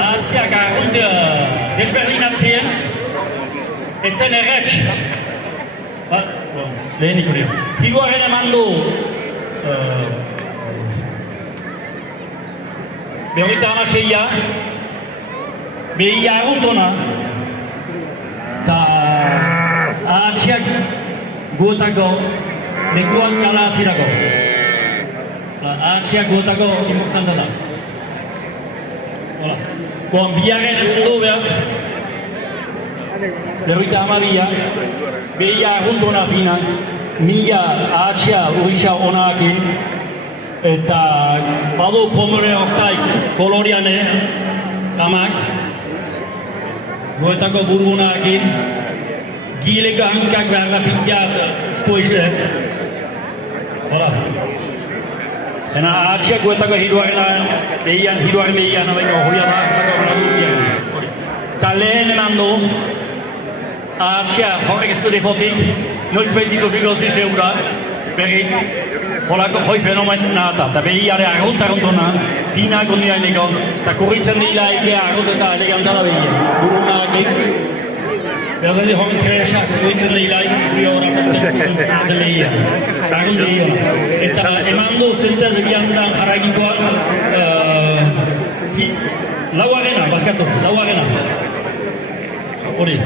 Atziak arrunde desberdinatzen, etzen erretx. Lehenik hori. Hiruaren eman du berroita amaseia, behia arruntona, eta atziak guotako lekuan gala azirako. Atziak guotako importante da. Koan biaren egundu behaz, berroita amabia, behia arruntona pina, mila ahatzia urisa onakin, eta badu pomore hortaik koloriane, amak, goetako burbunakin, gileko hankak behar da pintiat spoizle. Hola. Ena ahatzia goetako hiruaren behian, baina horia da, eta lehen eman du, ahatzia horrek ez du defotik, noiz behitiko figozi zeura, berriz, holako hoi fenomena eta behiare arruntona, fina kondia eneko, eta kurritzen dira egea arrunteta elegantala behia. Burunak berdazi hori kresak kurritzen dira egea horako lehia. Eta eman du zentez egiantan jarragikoa, lauarena, bazkatu, lauarena. Hori.